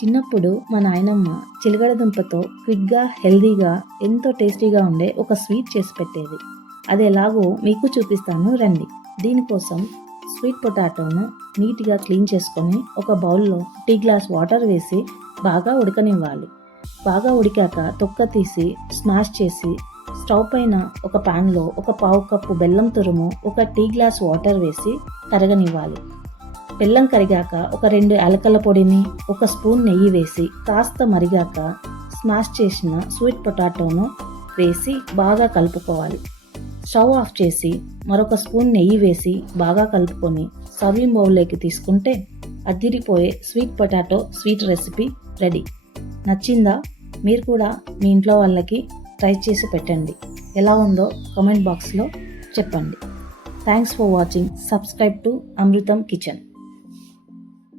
చిన్నప్పుడు మా నాయనమ్మ చిలకడ దుంపతో క్విక్గా హెల్దీగా ఎంతో టేస్టీగా ఉండే ఒక స్వీట్ చేసి పెట్టేది. అది ఎలాగో మీకు చూపిస్తాను రండి. దీనికోసం స్వీట్ పొటాటోను నీట్గా క్లీన్ చేసుకొని ఒక బౌల్లో టీ గ్లాస్ వాటర్ వేసి బాగా ఉడకనివ్వాలి. బాగా ఉడికాక తొక్క తీసి స్మాష్ చేసి స్టవ్ పైన ఒక ప్యాన్లో ఒక పావు కప్పు బెల్లం తురుము ఒక టీ గ్లాస్ వాటర్ వేసి కరగనివ్వాలి. బెల్లం కరిగాక ఒక 2 యాలకల పొడిని ఒక స్పూన్ నెయ్యి వేసి కాస్త మరిగాక స్మాష్ చేసిన స్వీట్ పొటాటోను వేసి బాగా కలుపుకోవాలి. స్టవ్ ఆఫ్ చేసి మరొక స్పూన్ నెయ్యి వేసి బాగా కలుపుకొని సర్వింగ్ బౌల్లోకి తీసుకుంటే అద్దిరిపోయే sweet potato sweet recipe ready. నచ్చిందా? మీరు కూడా మీ ఇంట్లో వాళ్ళకి ట్రై చేసి పెట్టండి. ఎలా ఉందో కామెంట్ బాక్స్లో చెప్పండి. Thanks for watching. Subscribe to Amrutham kitchen.